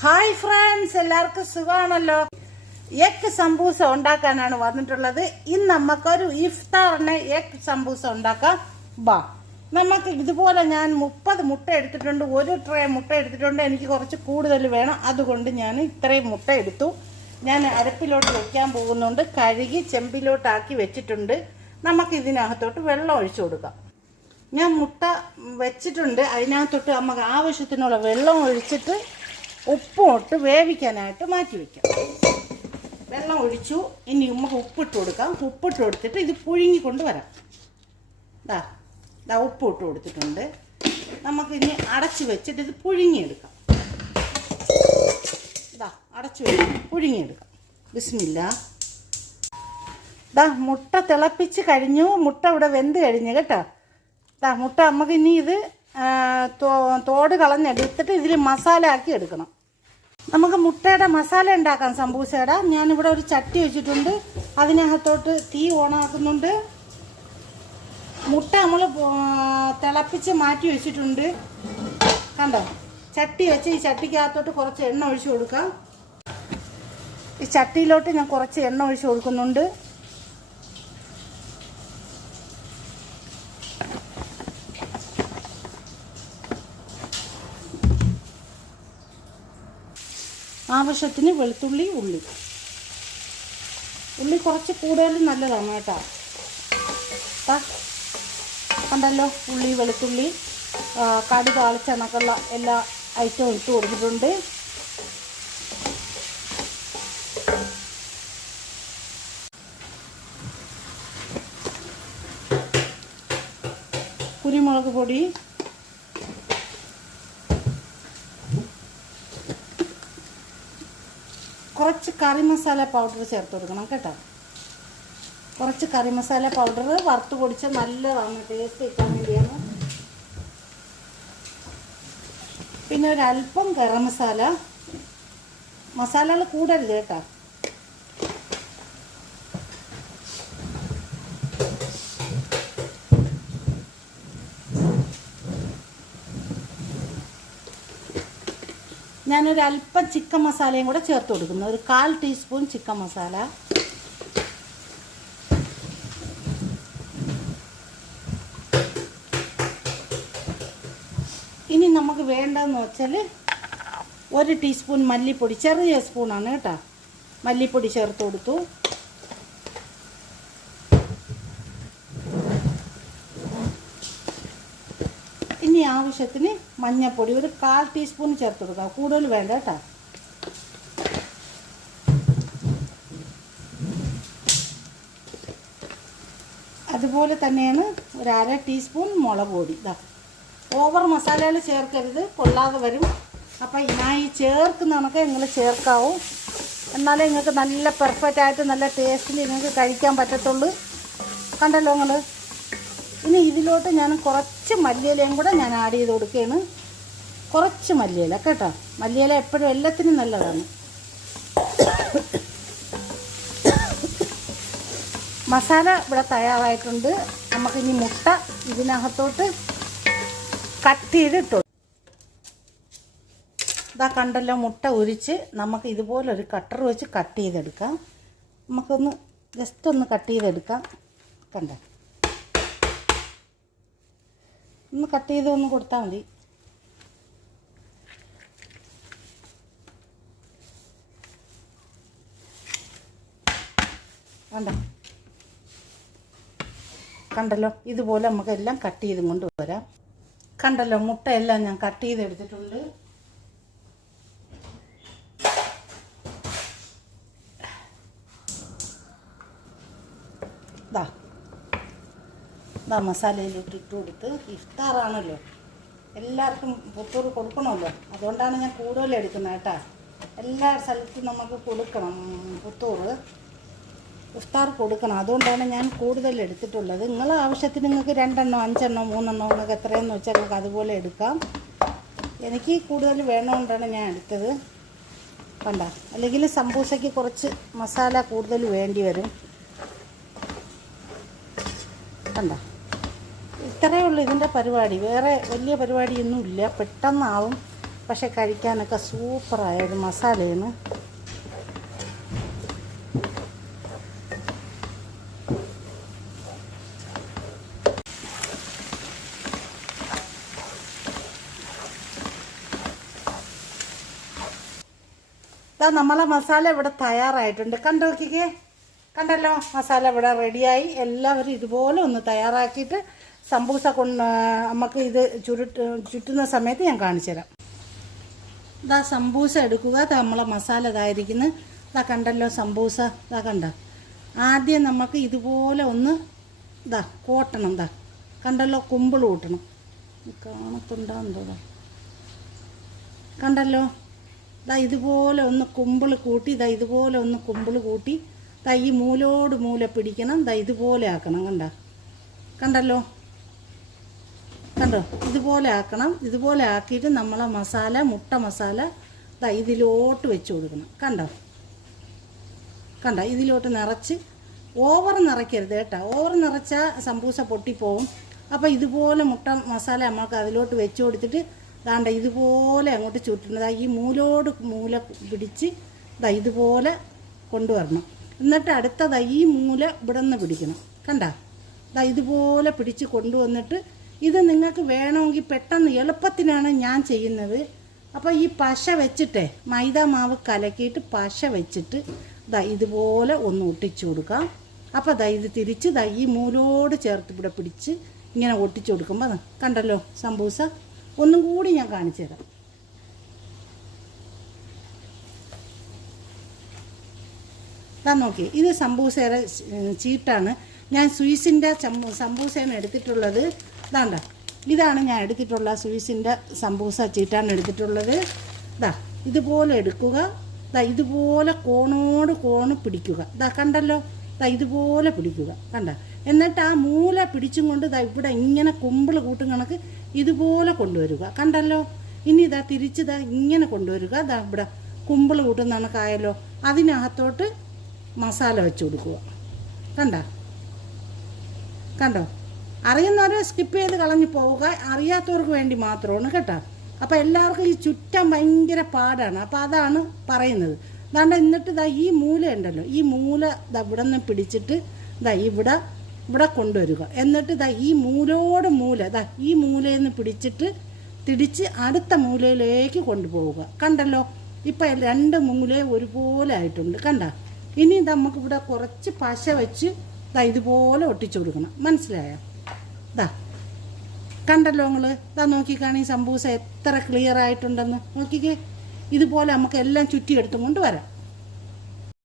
Hi friends, എല്ലാവർക്കും സുഖമാണല്ലോ. Egg സംബൂസ ഉണ്ടാക്കാനാണ് വന്നിട്ടുള്ളത്. ഇന്ന് നമുക്കൊരു ഇഫ്താറിന് എഗ് സംബൂസ ഉണ്ടാക്കാം. ബാ, നമുക്ക് ഇതുപോലെ ഞാൻ 30 മുട്ട എടുത്തിട്ടുണ്ട്. ഒരു ട്രേ മുട്ട എടുത്തിട്ടുണ്ട്. എനിക്ക് കുറച്ച് കൂടുതൽ വേണം, അതുകൊണ്ട് ഞാൻ ഇത്രയും മുട്ട എടുത്തു. ഞാൻ അരപ്പിലോട്ട് വെക്കാൻ പോകുന്നുണ്ട്. കഴുകി ചെമ്പിലോട്ടാക്കി വെച്ചിട്ടുണ്ട്. നമുക്ക് ഇതിനകത്തോട്ട് വെള്ളം ഒഴിച്ചു കൊടുക്കാം. ഞാൻ മുട്ട വെച്ചിട്ടുണ്ട്. അതിനകത്തോട്ട് നമുക്ക് ആവശ്യത്തിനുള്ള വെള്ളം ഒഴിച്ചിട്ട് ഉപ്പിട്ട് വേവിക്കാനായിട്ട് മാറ്റി വയ്ക്കാം. വെള്ളം ഒഴിച്ചു. ഇനി നമുക്ക് ഉപ്പിട്ട് കൊടുക്കാം. ഉപ്പിട്ട് കൊടുത്തിട്ട് ഇത് പുഴുങ്ങിക്കൊണ്ട് വരാം. ഉപ്പ് ഇട്ട് കൊടുത്തിട്ടുണ്ട്. നമുക്കിനി അടച്ച് വെച്ചിട്ട് ഇത് പുഴുങ്ങിയെടുക്കാം. അടച്ചു വെച്ച് പുഴുങ്ങിയെടുക്കാം. ബിസ്മില്ലാ. മുട്ട തിളപ്പിച്ച് കഴിഞ്ഞു. മുട്ട ഇവിടെ വെന്ത് കഴിഞ്ഞു കേട്ടോ. മുട്ട നമുക്ക് ഇനി ഇത് തോട് കളഞ്ഞെടുത്തിട്ട് ഇതിൽ മസാല ആക്കി എടുക്കണം. നമുക്ക് മുട്ടയുടെ മസാല ഉണ്ടാക്കാം. സംബൂസയുടെ ഞാനിവിടെ ഒരു ചട്ടി വെച്ചിട്ടുണ്ട്. അതിനകത്തോട്ട് തീ ഓണാക്കുന്നുണ്ട്. മുട്ട നമ്മൾ തിളപ്പിച്ച് മാറ്റി വെച്ചിട്ടുണ്ട്. കണ്ടോ, ചട്ടി വെച്ച് ഈ ചട്ടിക്കകത്തോട്ട് കുറച്ച് എണ്ണ ഒഴിച്ച് കൊടുക്കാം. ഈ ചട്ടിയിലോട്ട് ഞാൻ കുറച്ച് എണ്ണ ഒഴിച്ച് കൊടുക്കുന്നുണ്ട്. ആവശ്യത്തിന് വെളുത്തുള്ളി, ഉള്ളി കുറച്ച് കൂടുതൽ നല്ലതാണ് കേട്ടോ. കണ്ടല്ലോ, ഉള്ളി, വെളുത്തുള്ളി, കടുക്, താളിച്ചെണ്ണക്കുള്ള എല്ലാ ഐറ്റവും ഇട്ട് കൊടുത്തിട്ടുണ്ട്. കുരുമുളക് പൊടി, കുറച്ച് കറി മസാല പൗഡർ ചേർത്ത് കൊടുക്കണം കേട്ടോ. കുറച്ച് കറി മസാല പൗഡർ വറുത്ത് പൊടിച്ച നല്ലതാണ്, ടേസ്റ്റ് കിട്ടാൻ വേണ്ടിയാണ്. പിന്നെ ഒരല്പം ഗരം മസാല. മസാലകൾ കൂടരുത് കേട്ടോ. ഞാനൊരല്പം ചിക്കൻ മസാലയും കൂടെ ചേർത്ത് കൊടുക്കുന്നു. ഒരു 1/4 ടീസ്പൂൺ ചിക്കൻ മസാല. ഇനി നമുക്ക് വേണ്ടതെന്ന് വെച്ചാൽ 1 ടീസ്പൂൺ മല്ലിപ്പൊടി, ചെറിയ സ്പൂണാണ് കേട്ടോ. മല്ലിപ്പൊടി ചേർത്ത് കൊടുത്തു. ഇനി ആവശ്യത്തിന് മഞ്ഞൾപ്പൊടി ഒരു 1/4 ടീസ്പൂൺ ചേർത്ത് കൊടുക്കുക. കൂടുതൽ വേണ്ട കേട്ടോ. അതുപോലെ തന്നെയാണ് ഒരു 1/2 ടീസ്പൂൺ മുളക് പൊടി. ഓവർ മസാലകൾ ചേർക്കരുത്, കൊള്ളാതെ വരും. അപ്പം ഞാൻ ഈ ചേർക്കുന്ന കണക്ക് നിങ്ങൾ ചേർക്കാവും. എന്നാലേ നിങ്ങൾക്ക് നല്ല പെർഫെക്റ്റ് ആയിട്ട് നല്ല ടേസ്റ്റിൽ നിങ്ങൾക്ക് കഴിക്കാൻ പറ്റത്തുള്ളൂ. കണ്ടല്ലോ നിങ്ങൾ. ഇനി ഇതിലോട്ട് ഞാൻ കുറച്ച് മല്ലിയിലയും കൂടെ ഞാൻ ആഡ് ചെയ്ത് കൊടുക്കുകയാണ്. കുറച്ച് മല്ലിയില കേട്ടോ. മല്ലിയില എപ്പോഴും എല്ലാത്തിനും നല്ലതാണ്. മസാല ഇവിടെ തയ്യാറായിട്ടുണ്ട്. നമുക്കിനി മുട്ട ഇതിനകത്തോട്ട് കട്ട് ചെയ്തിട്ടു. കണ്ടല്ലോ, മുട്ട ഉരിച്ച് നമുക്ക് ഇതുപോലൊരു കട്ടർ വെച്ച് കട്ട് ചെയ്തെടുക്കാം. നമുക്കൊന്ന് ജസ്റ്റ് ഒന്ന് കട്ട് ചെയ്തെടുക്കാം. കണ്ടോ, ഒന്ന് കട്ട് ചെയ്ത് ഒന്ന് കൊടുത്താൽ മതി. കണ്ടല്ലോ, ഇതുപോലെ നമുക്കെല്ലാം കട്ട് ചെയ്തും കൊണ്ട് വരാം. കണ്ടല്ലോ, മുട്ടയെല്ലാം ഞാൻ കട്ട് ചെയ്തെടുത്തിട്ടുണ്ട്. മസാലയിലോട്ട് ഇട്ട് കൊടുത്ത്, ഇഫ്താറാണല്ലോ, എല്ലാവർക്കും പുത്തൂർ കൊടുക്കണമല്ലോ. അതുകൊണ്ടാണ് ഞാൻ കൂടുതൽ എടുക്കുന്നത് കേട്ടോ. എല്ലാ സ്ഥലത്തും നമുക്ക് കൊടുക്കണം, പുത്തൂർ ഇഫ്താർ കൊടുക്കണം. അതുകൊണ്ടാണ് ഞാൻ കൂടുതൽ എടുത്തിട്ടുള്ളത്. നിങ്ങളെ ആവശ്യത്തിന് നിങ്ങൾക്ക് 2 എണ്ണോ 5 എണ്ണോ 3 എണ്ണോ നിങ്ങൾക്ക് എത്രയെന്ന് വെച്ചാൽ നിങ്ങൾക്ക് അതുപോലെ എടുക്കാം. എനിക്ക് കൂടുതൽ വേണമെന്നാണ് ഞാൻ എടുത്തത്. അല്ലെങ്കിൽ സംബൂസയ്ക്ക് കുറച്ച് മസാല കൂടുതൽ വേണ്ടി വരും. ഇത്രയേ ഉള്ളൂ ഇതിൻ്റെ പരിപാടി. വേറെ വലിയ പരിപാടിയൊന്നും ഇല്ല, പെട്ടെന്നാവും. പക്ഷെ കഴിക്കാനൊക്കെ സൂപ്പറായൊരു മസാലയാണ്. ഇതാ നമ്മളെ മസാല ഇവിടെ തയ്യാറായിട്ടുണ്ട്. കണ്ടല്ലോ, മസാല ഇവിടെ റെഡിയായി. എല്ലാവരും ഇതുപോലെ ഒന്ന് തയ്യാറാക്കിയിട്ട് സംബൂസ നമുക്ക് ഇത് ചുറ്റുന്ന സമയത്ത് ഞാൻ കാണിച്ചു തരാം. ഇതാ സംബൂസ എടുക്കുക. നമ്മളെ മസാല ഇതായിരിക്കുന്നു. ഇതാ കണ്ടല്ലോ സംബൂസ. ഇതാ കണ്ട. ആദ്യം നമുക്ക് ഇതുപോലെ ഒന്ന് കോട്ടണം. കണ്ടല്ലോ, കുമ്പിൾ കൂട്ടണം. കാണത്തുണ്ടോ? കണ്ടല്ലോ, ഇതുപോലെ ഒന്ന് കുമ്പിൾ കൂട്ടി ഇതുപോലെ ഒന്ന് കുമ്പിൾ കൂട്ടി ഈ മൂലോട് മൂല പിടിക്കണം. ഇതുപോലെ ആക്കണം. കണ്ടോ, ഇതുപോലെ ആക്കണം. ഇതുപോലെ ആക്കിയിട്ട് നമ്മളെ മസാല, മുട്ട മസാല ഇതിലോട്ട് വെച്ച് കൊടുക്കണം. കണ്ടോ, ഇതിലോട്ട് നിറച്ച് ഓവർ നിറയ്ക്കരുത് കേട്ടോ. ഓവർ നിറച്ചാൽ സംബൂസ പൊട്ടിപ്പോവും. അപ്പോൾ ഇതുപോലെ മുട്ട മസാല നമുക്ക് അതിലോട്ട് വെച്ച് കൊടുത്തിട്ട് ഇതുപോലെ അങ്ങോട്ട് ചുറ്റുന്നത് ഈ മൂലോട് മൂല പിടിച്ച് ഇതുപോലെ കൊണ്ടുവരണം. എന്നിട്ട് അടുത്ത ഈ മൂല ഇവിടെ നിന്ന് പിടിക്കണം. ഇതുപോലെ പിടിച്ച് കൊണ്ടുവന്നിട്ട് ഇത് നിങ്ങൾക്ക് വേണമെങ്കിൽ പെട്ടെന്ന് എളുപ്പത്തിനാണ് ഞാൻ ചെയ്യുന്നത്. അപ്പോൾ ഈ പശ വെച്ചിട്ടേ മൈദ മാവ് കലക്കിയിട്ട് പശ വെച്ചിട്ട് ഇതുപോലെ ഒന്ന് ഒട്ടിച്ചു കൊടുക്കാം. അപ്പോൾ ഇത് തിരിച്ച് ഈ മൂലോട് ചേർത്ത് ഇവിടെ പിടിച്ച് ഇങ്ങനെ ഒട്ടിച്ചു കൊടുക്കുമ്പോൾ കണ്ടല്ലോ സംബൂസ. ഒന്നും കൂടി ഞാൻ കാണിച്ചു തരാം. നോക്കി, ഇത് സംബൂസയുടെ ചീട്ടാണ്. ഞാൻ സ്വീസിൻ്റെ സംബൂസയാണ് എടുത്തിട്ടുള്ളത്. ഇതാണ് ഞാൻ എടുത്തിട്ടുള്ള സ്വീസിൻ്റെ സംബൂസ ചീട്ടാണ് എടുത്തിട്ടുള്ളത്. ഇതുപോലെ എടുക്കുക. ഇതുപോലെ കോണോട് കോണ് പിടിക്കുക. കണ്ടല്ലോ, ഇതുപോലെ പിടിക്കുക. എന്നിട്ട് ആ മൂല പിടിച്ചും കൊണ്ട് ഇവിടെ ഇങ്ങനെ കുമ്പിൾ കൂട്ടും കണക്ക് ഇതുപോലെ കൊണ്ടുവരിക. കണ്ടല്ലോ, ഇനി തിരിച്ച് ഇങ്ങനെ കൊണ്ടുവരിക. ഇവിടെ കുമ്പിൾ കൂട്ടുന്ന കണക്കായല്ലോ. അതിനകത്തോട്ട് മസാല വെച്ച് കൊടുക്കുക. കണ്ടോ, അറിയുന്നവരെ സ്കിപ്പ് ചെയ്ത് കളഞ്ഞു പോവുക. അറിയാത്തവർക്ക് വേണ്ടി മാത്രമാണ് കേട്ടോ. അപ്പോൾ എല്ലാവർക്കും ഈ ചുറ്റാൻ ഭയങ്കര പാടാണ്. അപ്പോൾ അതാണ് പറയുന്നത്. എന്നിട്ട് ഈ മൂല ഉണ്ടല്ലോ, ഈ മൂല ഇവിടെ നിന്ന് പിടിച്ചിട്ട് ഇവിടെ കൊണ്ടുവരിക. എന്നിട്ട് ഈ മൂലോട് മൂല ഈ മൂലയിൽ നിന്ന് പിടിച്ചിട്ട് തിരിച്ച് അടുത്ത മൂലയിലേക്ക് കൊണ്ടുപോവുക. കണ്ടല്ലോ, ഇപ്പം രണ്ട് മൂലയും ഒരുപോലെ ആയിട്ടുണ്ട്. ഇനി നമുക്കിവിടെ കുറച്ച് പശ വെച്ച് ഇതുപോലെ ഒട്ടിച്ചു കൊടുക്കണം. മനസ്സിലായോ? കണ്ടല്ലോ നിങ്ങൾ. നോക്കിക്കാണി സംബൂസ എത്ര ക്ലിയർ ആയിട്ടുണ്ടെന്ന് നോക്കിക്കേ. ഇതുപോലെ നമുക്ക് എല്ലാം ചുറ്റിയെടുത്തും കൊണ്ട് വരാം.